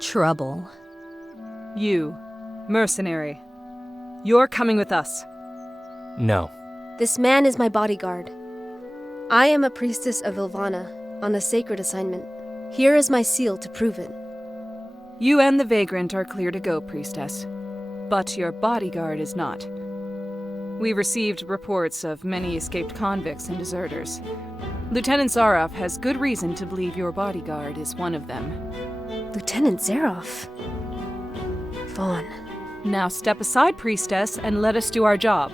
Trouble. You, mercenary. You're coming with us. No. This man is my bodyguard. I am a priestess of Ilvana on a sacred assignment. Here is my seal to prove it. You and the vagrant are clear to go, priestess. But your bodyguard is not. We received reports of many escaped convicts and deserters. Lieutenant Zaroff has good reason to believe your bodyguard is one of them. Lieutenant Zaroff? Vaughn. Now step aside, priestess, and let us do our job.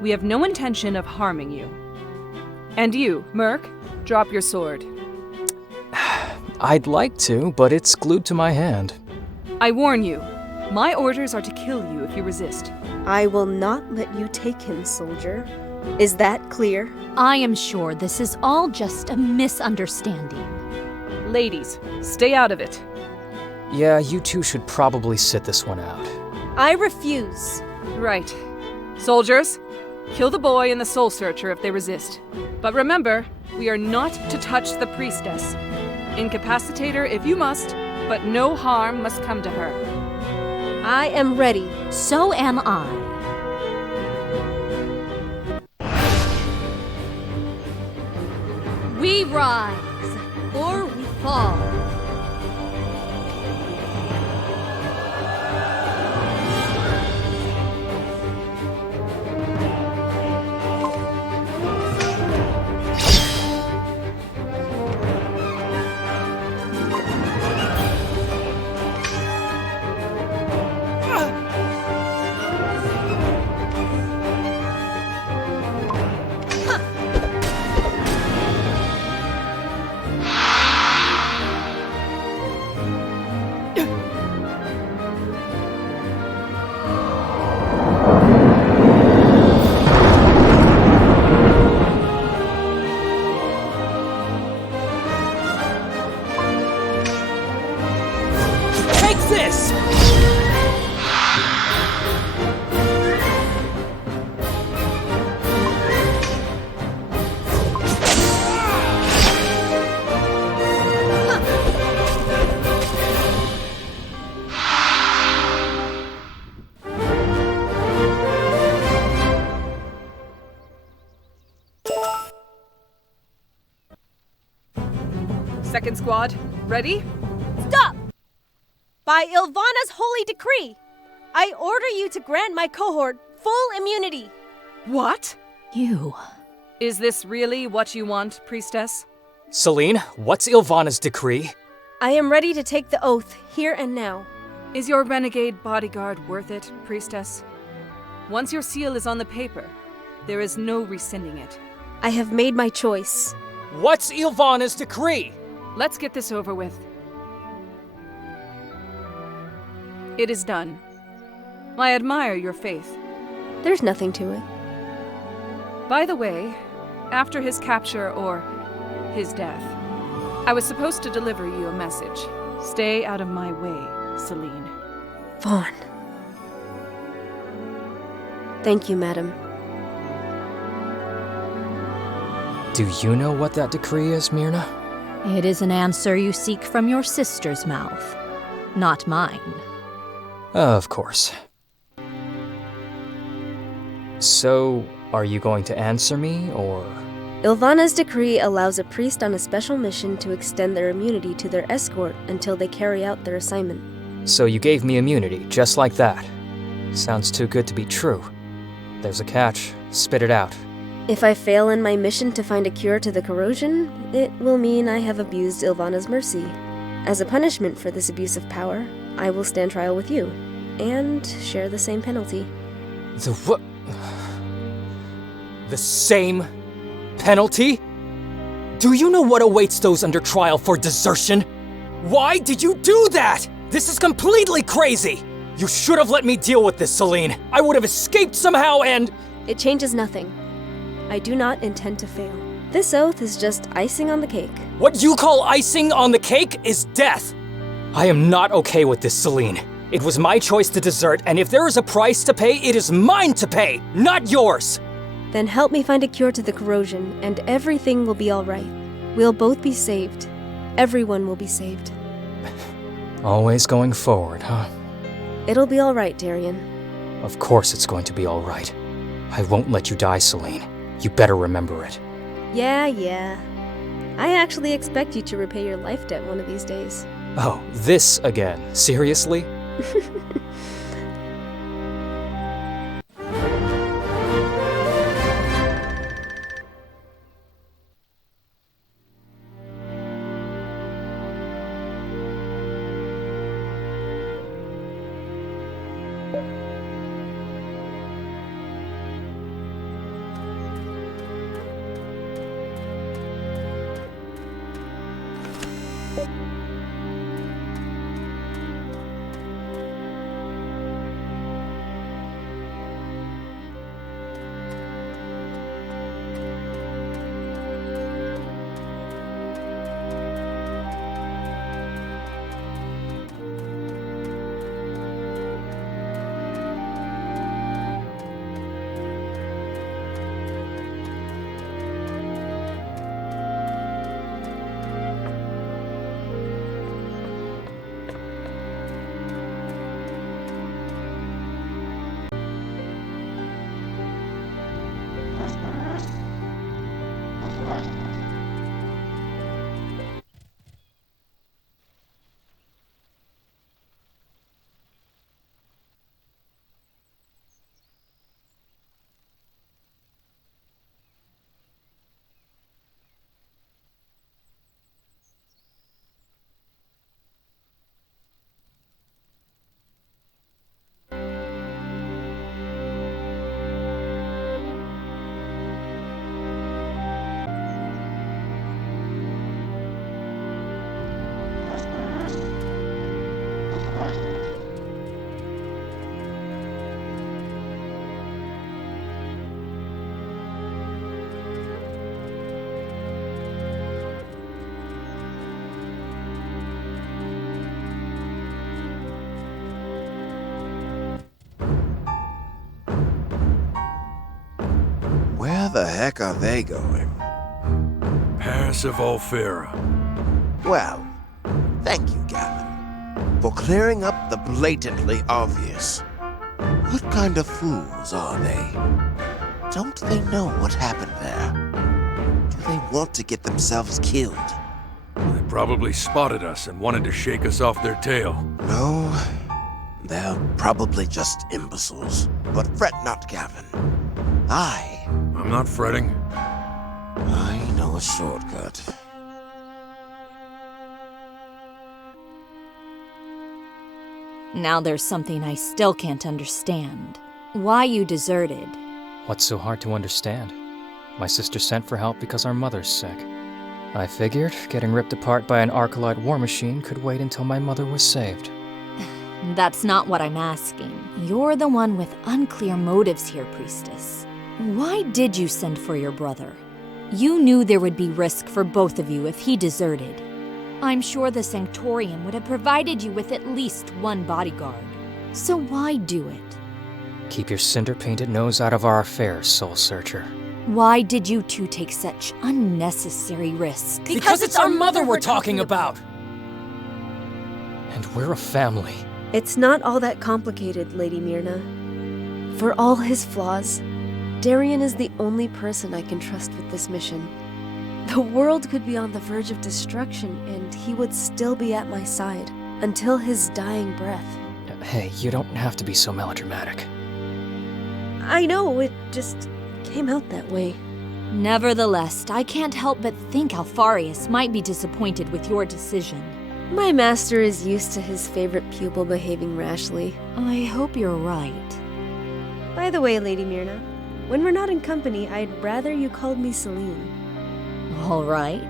We have no intention of harming you. And you, Merc, drop your sword. I'd like to, but it's glued to my hand. I warn you, my orders are to kill you if you resist. I will not let you take him, soldier. Is that clear? I am sure this is all just a misunderstanding. Ladies, stay out of it. Yeah, you two should probably sit this one out. I refuse. Right. Soldiers, kill the boy and the soul searcher if they resist. But remember, we are not to touch the priestess. Incapacitate her if you must, but no harm must come to her. I am ready. So am I. We rise, or we fall. This! Second squad, ready? Stop! By Ilvana's holy decree, I order you to grant my cohort full immunity. What? You. Is this really what you want, priestess? Celine, what's Ilvana's decree? I am ready to take the oath here and now. Is your renegade bodyguard worth it, priestess? Once your seal is on the paper, there is no rescinding it. I have made my choice. What's Ilvana's decree? Let's get this over with. It is done. I admire your faith. There's nothing to it. By the way, after his capture or his death, I was supposed to deliver you a message. Stay out of my way, Celine. Vaughn. Thank you, madam. Do you know what that decree is, Myrna? It is an answer you seek from your sister's mouth, not mine. Of course. So, are you going to answer me, or...? Ilvana's decree allows a priest on a special mission to extend their immunity to their escort until they carry out their assignment. So you gave me immunity, just like that. Sounds too good to be true. There's a catch. Spit it out. If I fail in my mission to find a cure to the corrosion, it will mean I have abused Ilvana's mercy. As a punishment for this abuse of power, I will stand trial with you, and share the same penalty. The what? The same penalty? Do you know what awaits those under trial for desertion? Why did you do that? This is completely crazy! You should have let me deal with this, Celine. I would have escaped somehow and... It changes nothing. I do not intend to fail. This oath is just icing on the cake. What you call icing on the cake is death! I am not okay with this, Celine. It was my choice to desert, and if there is a price to pay, it is mine to pay, not yours! Then help me find a cure to the corrosion, and everything will be all right. We'll both be saved. Everyone will be saved. Always going forward, huh? It'll be all right, Darian. Of course it's going to be all right. I won't let you die, Celine. You better remember it. Yeah. I actually expect you to repay your life debt one of these days. Oh, this again? Seriously? Where the heck are they going? Pass of Olphara. Well, thank you, Gavin, for clearing up the blatantly obvious. What kind of fools are they? Don't they know what happened there? Do they want to get themselves killed? They probably spotted us and wanted to shake us off their tail. No, they're probably just imbeciles. But fret not, Gavin. I'm not fretting. I know a shortcut. Now there's something I still can't understand. Why you deserted. What's so hard to understand? My sister sent for help because our mother's sick. I figured getting ripped apart by an Arcalite war machine could wait until my mother was saved. That's not what I'm asking. You're the one with unclear motives here, Priestess. Why did you send for your brother? You knew there would be risk for both of you if he deserted. I'm sure the Sanctorium would have provided you with at least one bodyguard. So why do it? Keep your cinder-painted nose out of our affairs, Soul Searcher. Why did you two take such unnecessary risks? Because it's our mother we're talking about! And we're a family. It's not all that complicated, Lady Myrna. For all his flaws, Darian is the only person I can trust with this mission. The world could be on the verge of destruction, and he would still be at my side until his dying breath. Hey, you don't have to be so melodramatic. I know, it just came out that way. Nevertheless, I can't help but think Alpharius might be disappointed with your decision. My master is used to his favorite pupil behaving rashly. I hope you're right. By the way, Lady Myrna, when we're not in company, I'd rather you called me Celine. All right,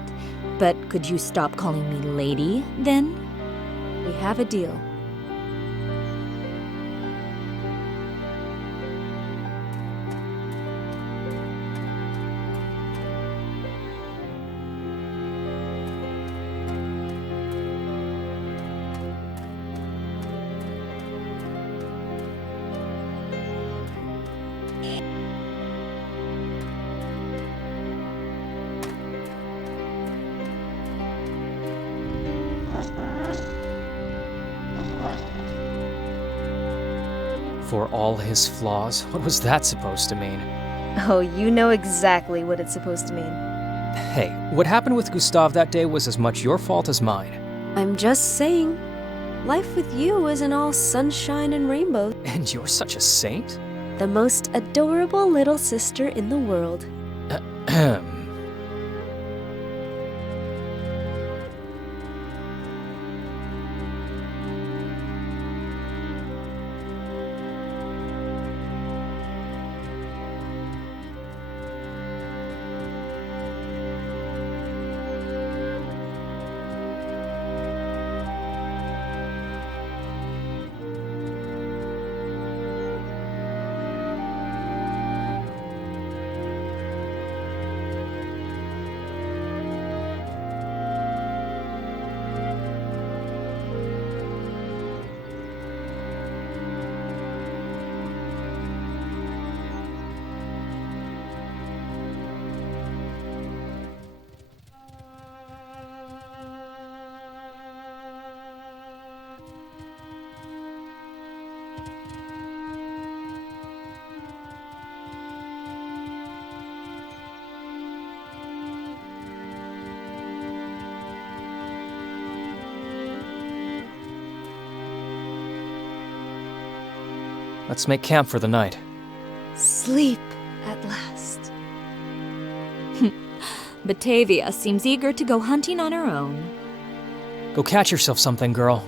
but could you stop calling me Lady, then? We have a deal. For all his flaws? What was that supposed to mean? Oh, you know exactly what it's supposed to mean. Hey, what happened with Gustav that day was as much your fault as mine. I'm just saying, life with you isn't all sunshine and rainbows. And you're such a saint? The most adorable little sister in the world. Ahem. Let's make camp for the night. Sleep at last. Batavia seems eager to go hunting on her own. Go catch yourself something, girl.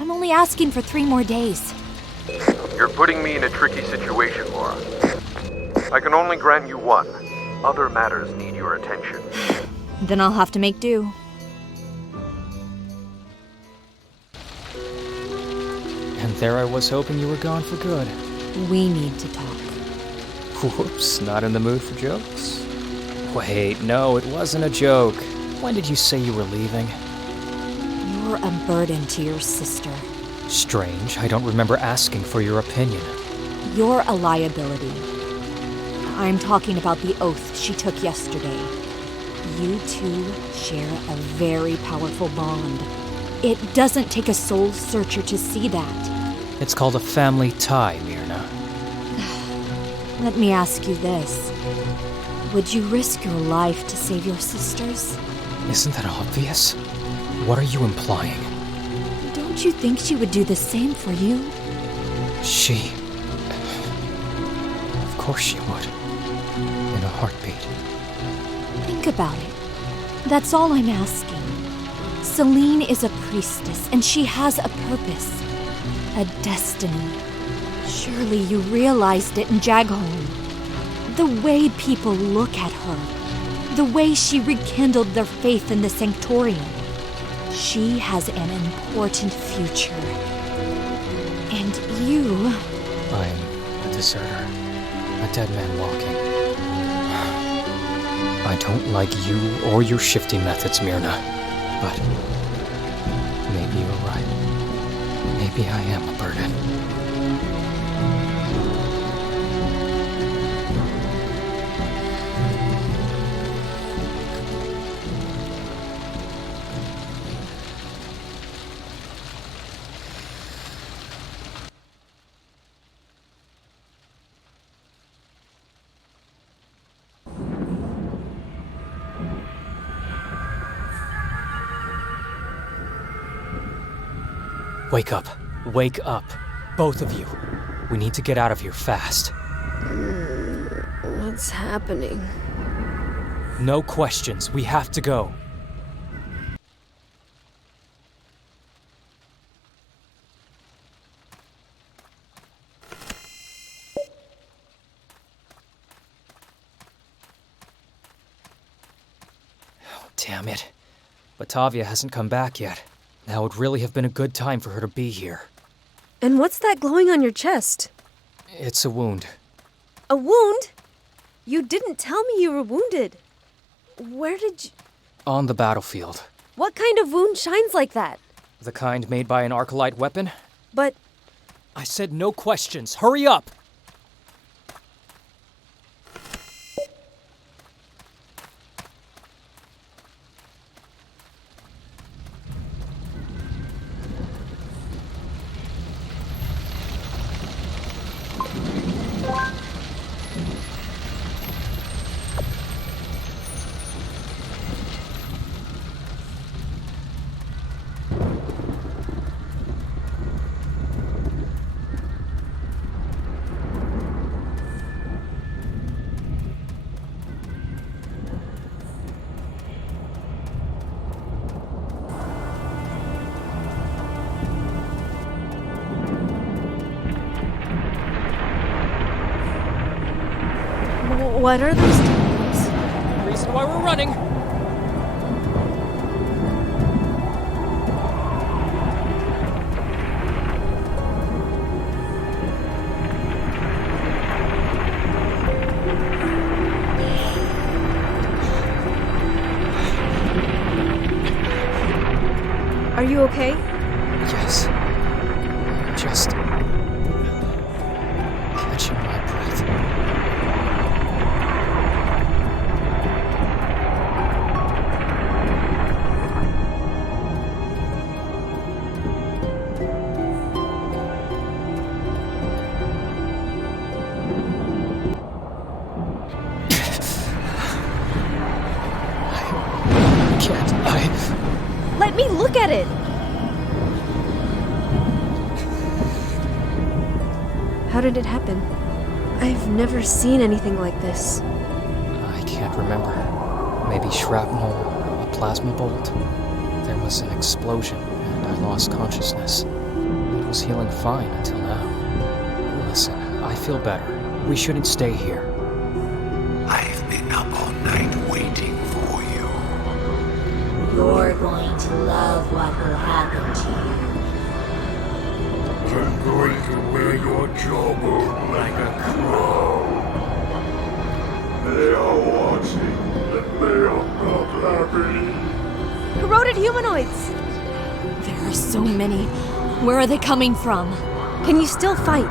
I'm only asking for 3 more days. You're putting me in a tricky situation, Laura. I can only grant you one. Other matters need your attention. Then I'll have to make do. And there I was hoping you were gone for good. We need to talk. Whoops, not in the mood for jokes? Wait, no, it wasn't a joke. When did you say you were leaving? You're a burden to your sister. Strange, I don't remember asking for your opinion. You're a liability. I'm talking about the oath she took yesterday. You two share a very powerful bond. It doesn't take a soul searcher to see that. It's called a family tie, Myrna. Let me ask you this. Would you risk your life to save your sisters? Isn't that obvious? What are you implying? Don't you think she would do the same for you? She... Of course she would. In a heartbeat. Think about it. That's all I'm asking. Celine is a priestess, and she has a purpose. A destiny. Surely you realized it in Jagholm. The way people look at her. The way she rekindled their faith in the Sanctorium. She has an important future. And you... I'm a deserter. A dead man walking. I don't like you or your shifty methods, Myrna. But maybe you're right. Maybe I am a burden. Wake up. Wake up. Both of you. We need to get out of here fast. What's happening? No questions. We have to go. Oh, damn it. Batavia hasn't come back yet. Now would really have been a good time for her to be here. And what's that glowing on your chest? It's a wound. A wound? You didn't tell me you were wounded. Where did you... On the battlefield. What kind of wound shines like that? The kind made by an arcalite weapon? But... I said no questions. Hurry up! What are those demons? The reason why we're running. Are you okay? Yes. I'm just catching my breath. I can't. Let me look at it! How did it happen? I've never seen anything like this. I can't remember. Maybe shrapnel, a plasma bolt. There was an explosion, and I lost consciousness. It was healing fine until now. Listen, I feel better. We shouldn't stay here. I've been up all night waiting for you. You're going to love what will happen to you. I'm going to wear your jawbone like a crown. They are watching, and they are not happy. Corroded humanoids! There are so many. Where are they coming from? Can you still fight?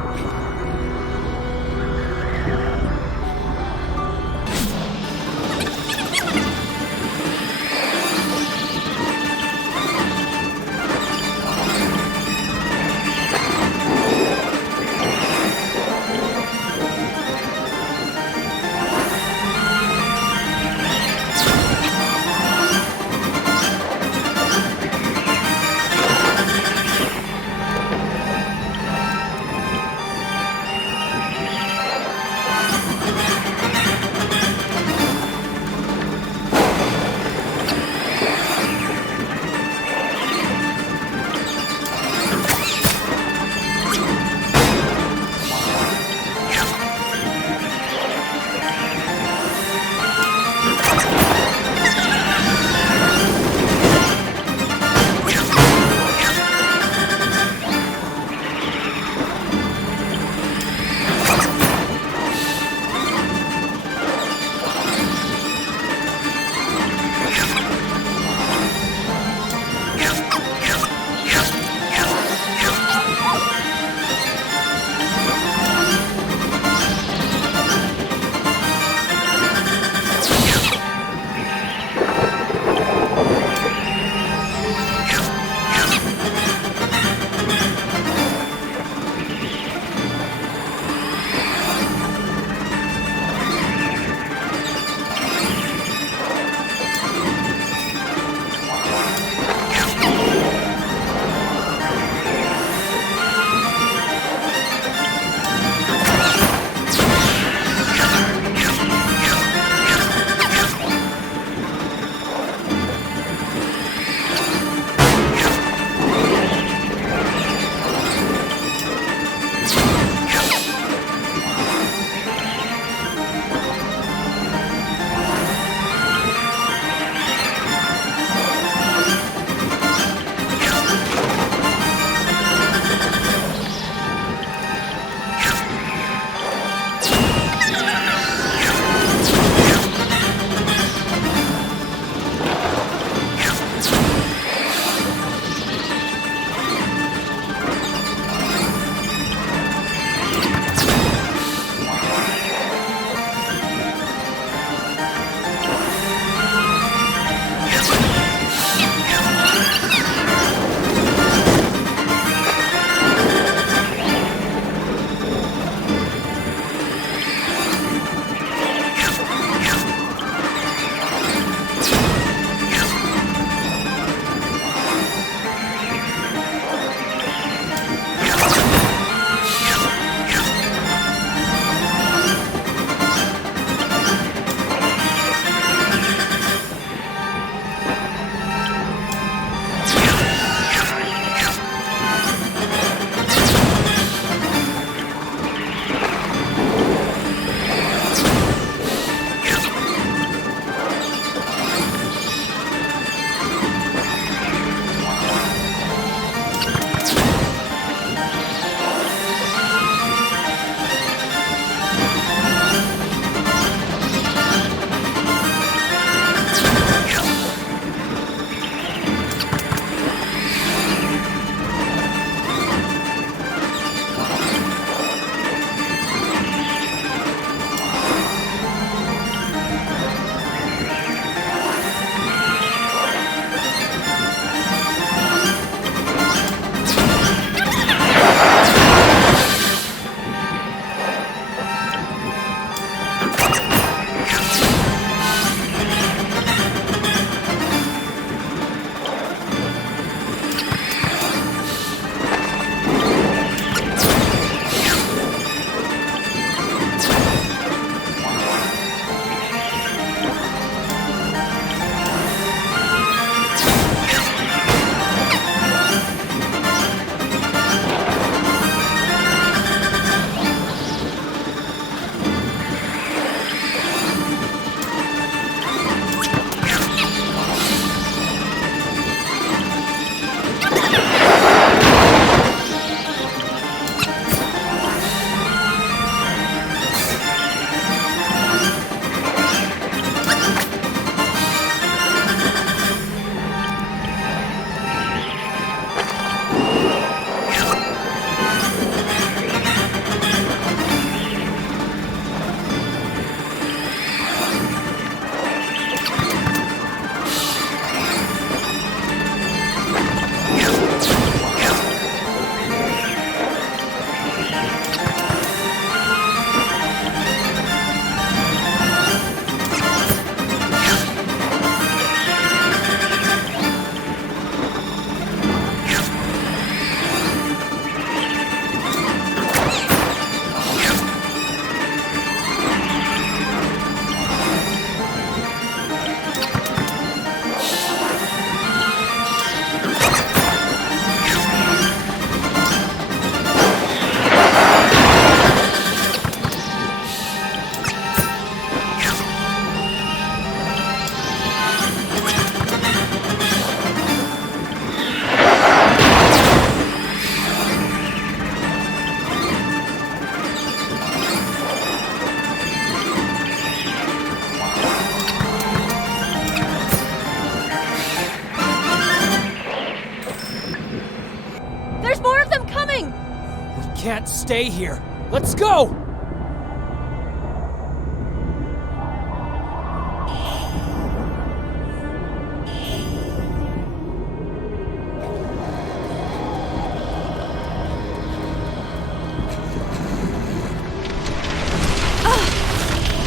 Stay here. Let's go!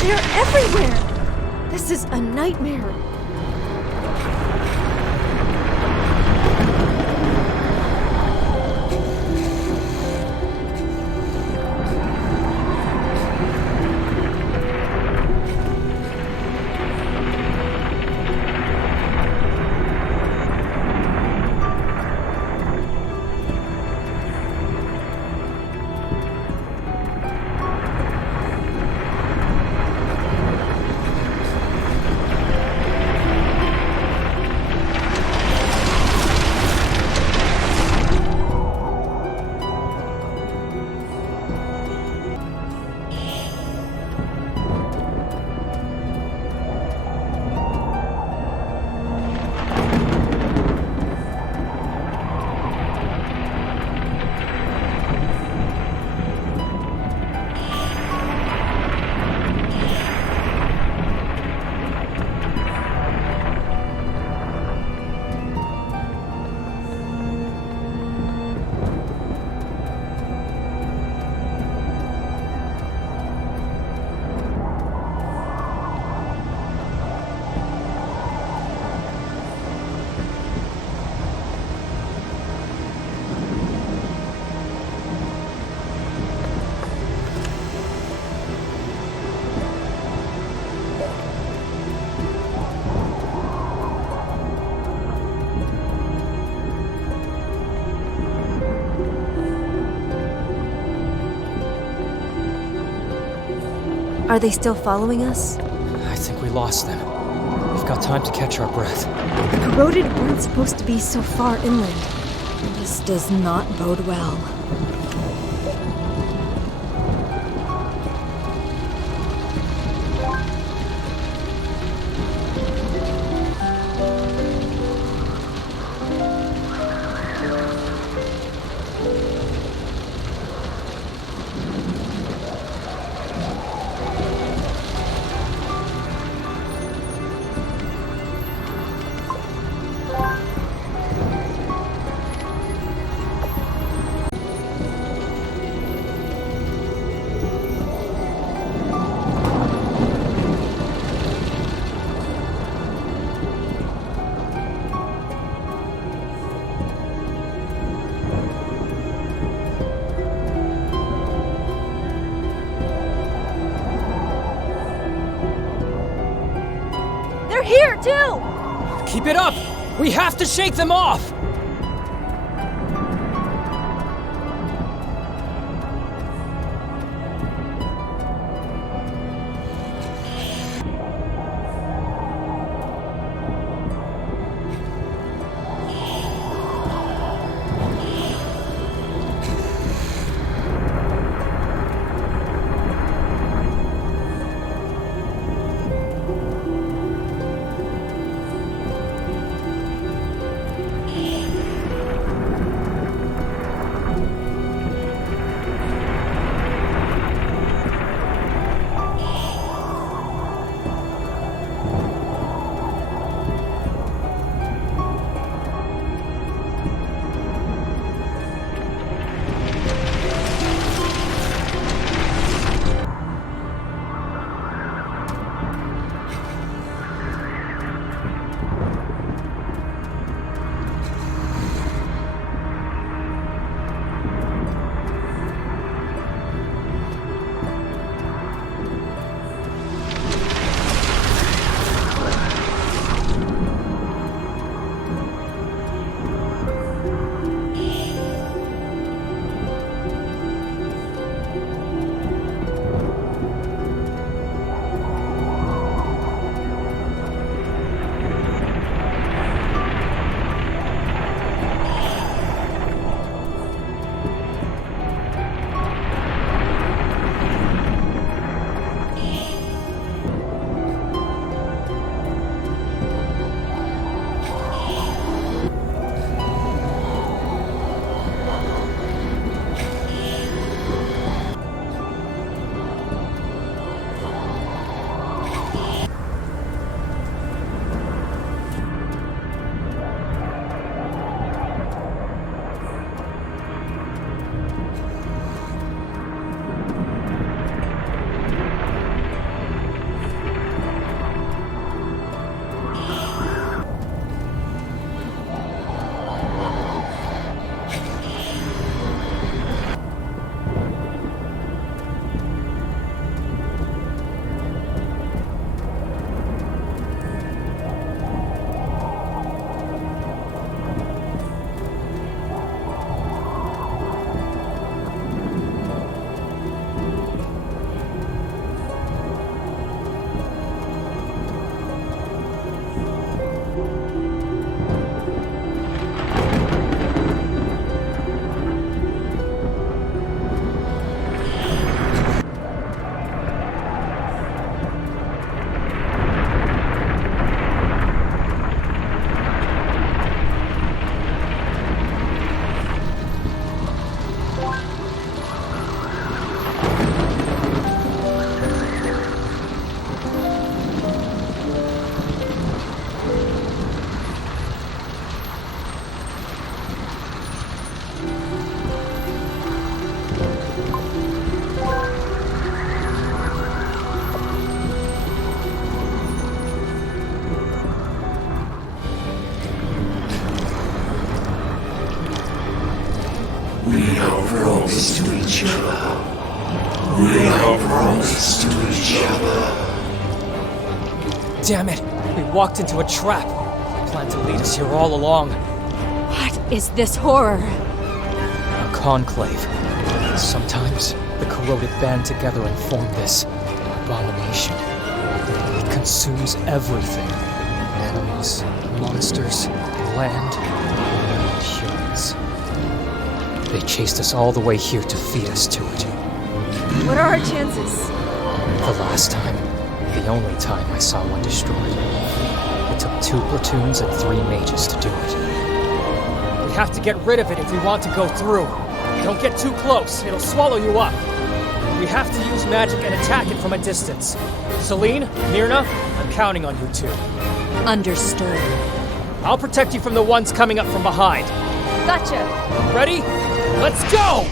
They're everywhere! This is a nightmare. Are they still following us? I think we lost them. We've got time to catch our breath. The corroded weren't supposed to be so far inland. This does not bode well. They're here, too! Keep it up! We have to shake them off! promised to each other. We are promised to each other. Damn it! We walked into a trap. He planned to lead us here all along. What is this horror? A conclave. Sometimes the corroded band together and form this abomination. It consumes everything. Animals, monsters, land, and humans. They chased us all the way here to feed us to it. What are our chances? The last time, the only time I saw one destroyed. It took 2 platoons and 3 mages to do it. We have to get rid of it if we want to go through. Don't get too close, it'll swallow you up. We have to use magic and attack it from a distance. Celine, Myrna, I'm counting on you two. Understood. I'll protect you from the ones coming up from behind. Gotcha! Ready? Let's go!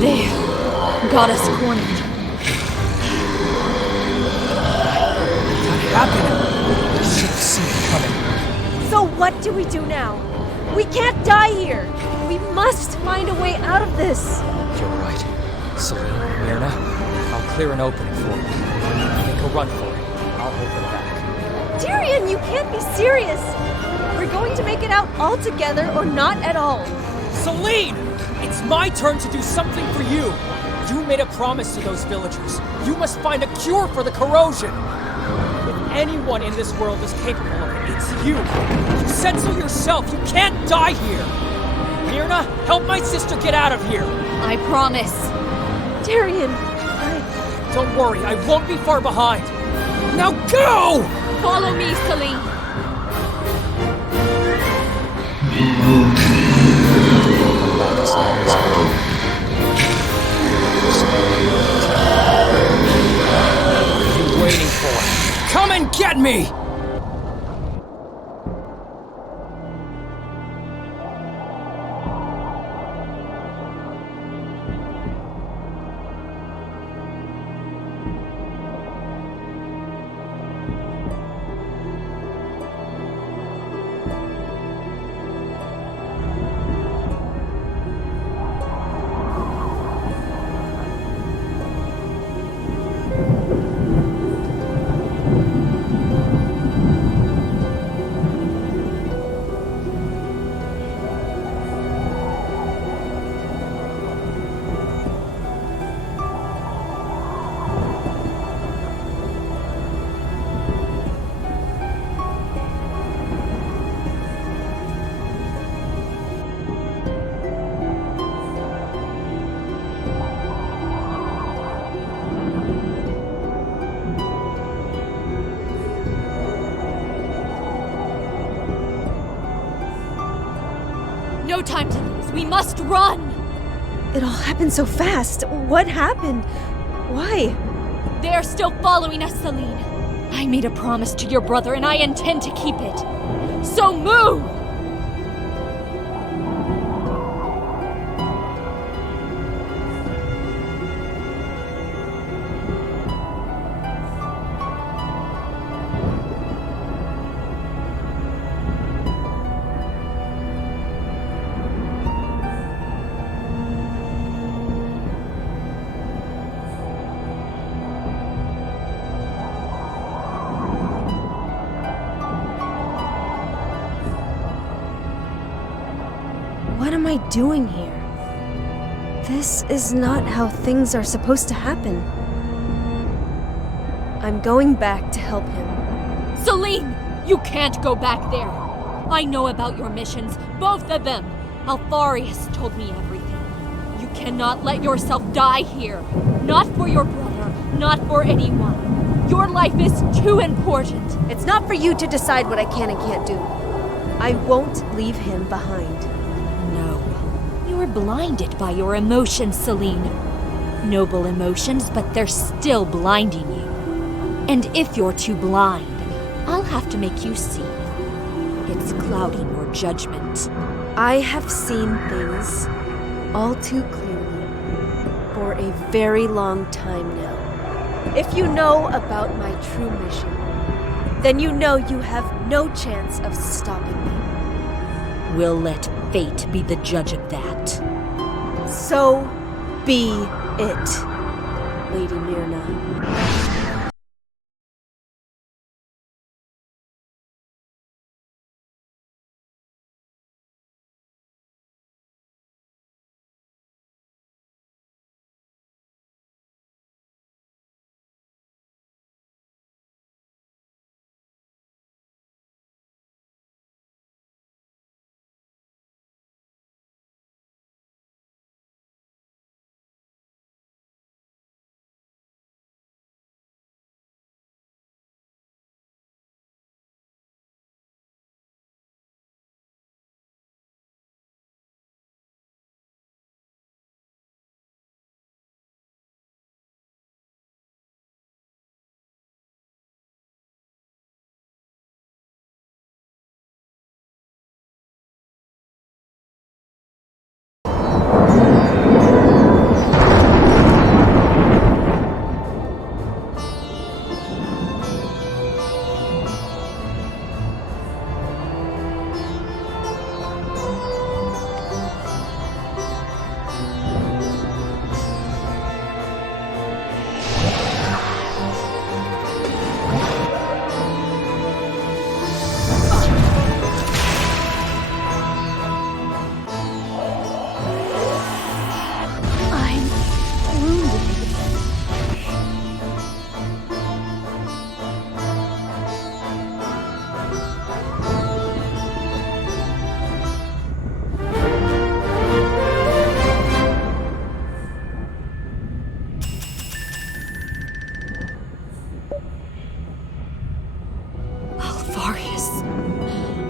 There. Got us cornered. What happened? I should have seen it coming. So what do we do now? We can't die here! We must find a way out of this! You're right. Celine, Myrna, I'll clear an opening for you. Make a run for it. I'll hold them back. Tyrion, you can't be serious! We're going to make it out all together or not at all. Celine! It's my turn to do something for you! You made a promise to those villagers. You must find a cure for the corrosion! If anyone in this world is capable of it, it's you! You said so yourself! You can't die here! Myrna, help my sister get out of here! I promise. Tyrion, Don't worry, I won't be far behind! Now go! Follow me, Celine. What are you waiting for? Come and get me! time to lose. We must run! It all happened so fast. What happened? Why? They are still following us, Celine. I made a promise to your brother and I intend to keep it. So move! What am I doing here? This is not how things are supposed to happen. I'm going back to help him. Celine! You can't go back there! I know about your missions, both of them! Alpharius told me everything. You cannot let yourself die here. Not for your brother, not for anyone. Your life is too important. It's not for you to decide what I can and can't do. I won't leave him behind. No. You are blinded by your emotions, Celine. Noble emotions, but they're still blinding you. And if you're too blind, I'll have to make you see. It's clouding your judgment. I have seen things all too clearly for a very long time now. If you know about my true mission, then you know you have no chance of stopping me. We'll let fate be the judge of that. So be it, Lady Myrna.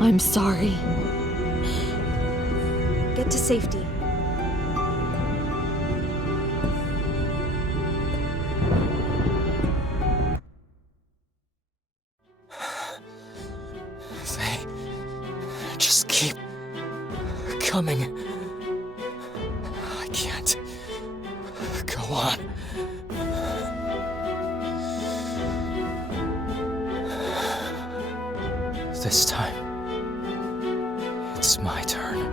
I'm sorry. Get to safety. They just keep coming. I can't go on. This time, it's my turn.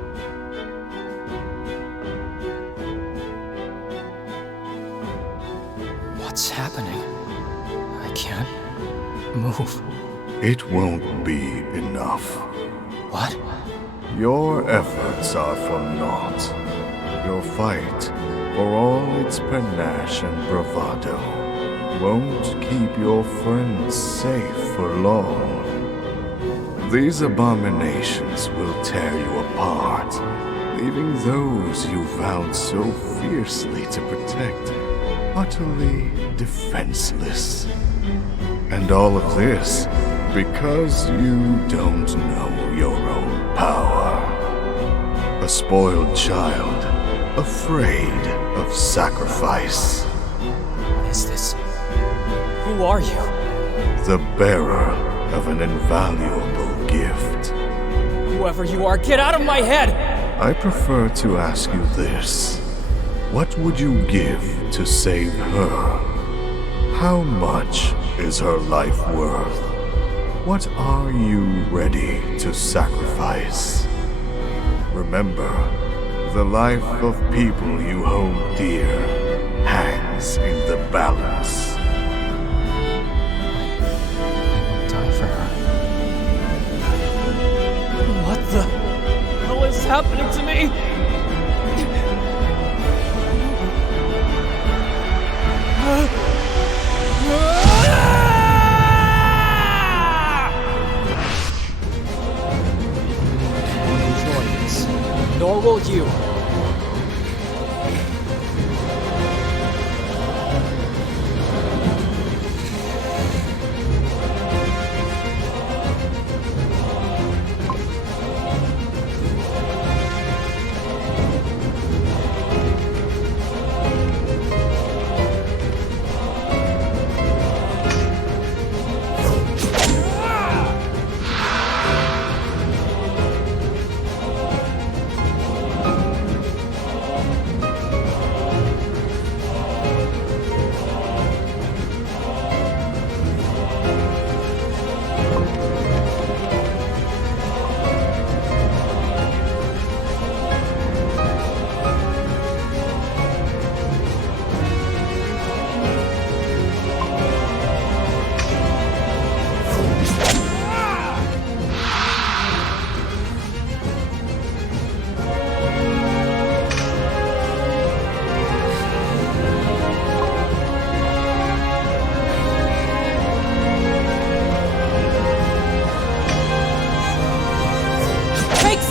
What's happening? I can't move. It won't be enough. What? Your efforts are for naught. Your fight, for all its panache and bravado, won't keep your friends safe for long. These abominations will tear you apart, leaving those you vowed so fiercely to protect utterly defenseless. And all of this because you don't know your own power. A spoiled child, afraid of sacrifice. What is this? Who are you? The bearer of an invaluable gift. Whoever you are, get out of my head! I prefer to ask you this. What would you give to save her? How much is her life worth? What are you ready to sacrifice? Remember, the life of people you hold dear hangs in the balance. Die for her. What the hell is happening to me? Enjoy this. Nor will you.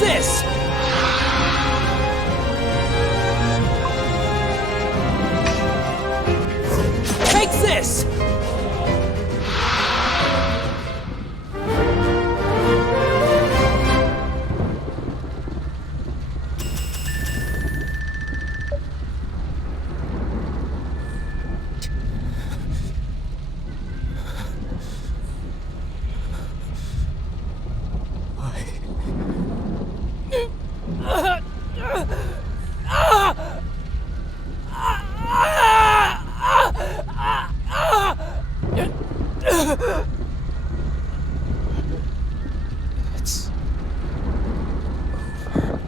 This! Take this! It's over.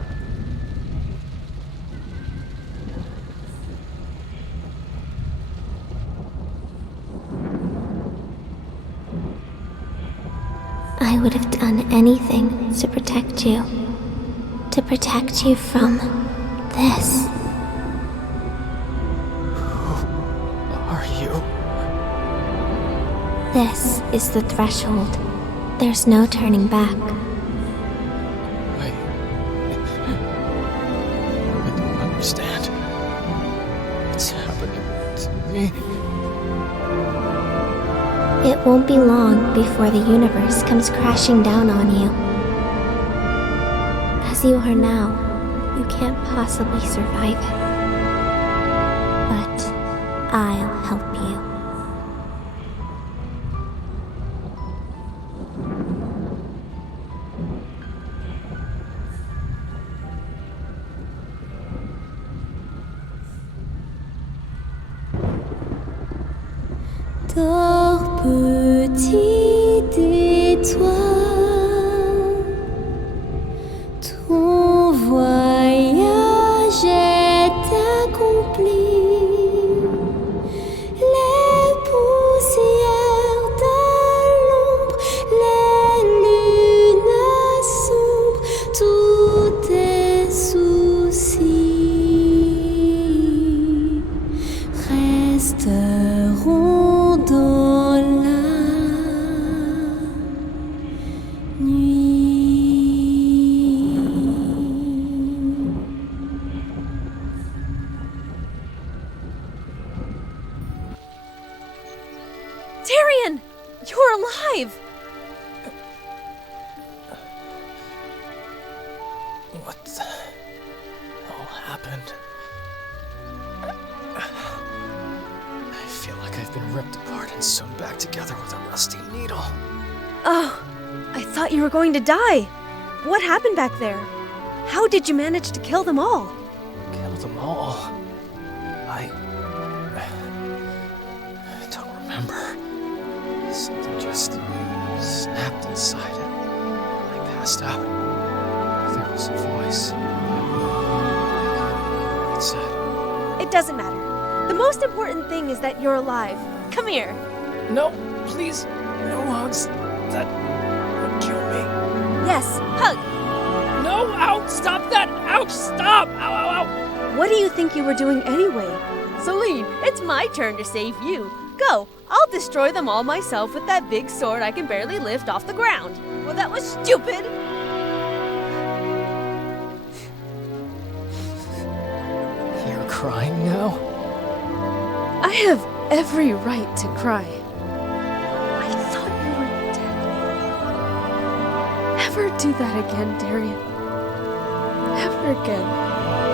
I would have done anything to protect you. To protect you from this. Who are you? This is the threshold. There's no turning back. I don't understand. What's happening to me? It won't be long before the universe comes crashing down on you. As you are now, you can't possibly survive it. But I'll help you. Dors, petite étoile, ton voyage est accompli. Les poussières de l'ombre, les lunes sombres, tous tes soucis resteront dans la nuit. Tyrion! You're alive! What the sewn back together with a rusty needle. Oh, I thought you were going to die. What happened back there? How did you manage to kill them all? Kill them all? I don't remember. Something just snapped inside it. I passed out. There was a voice. It said, It doesn't matter. The most important thing is that you're alive. Come here. "No, please, no hugs. That would kill me." Yes, hug. No, ow, stop that! Ouch, stop! Ow, ow, ow! What do you think you were doing anyway? Celine, it's my turn to save you. Go. I'll destroy them all myself with that big sword I can barely lift off the ground. Well, that was stupid. You're crying now? I have every right to cry. I thought you were dead. Never do that again, Darian. Never again.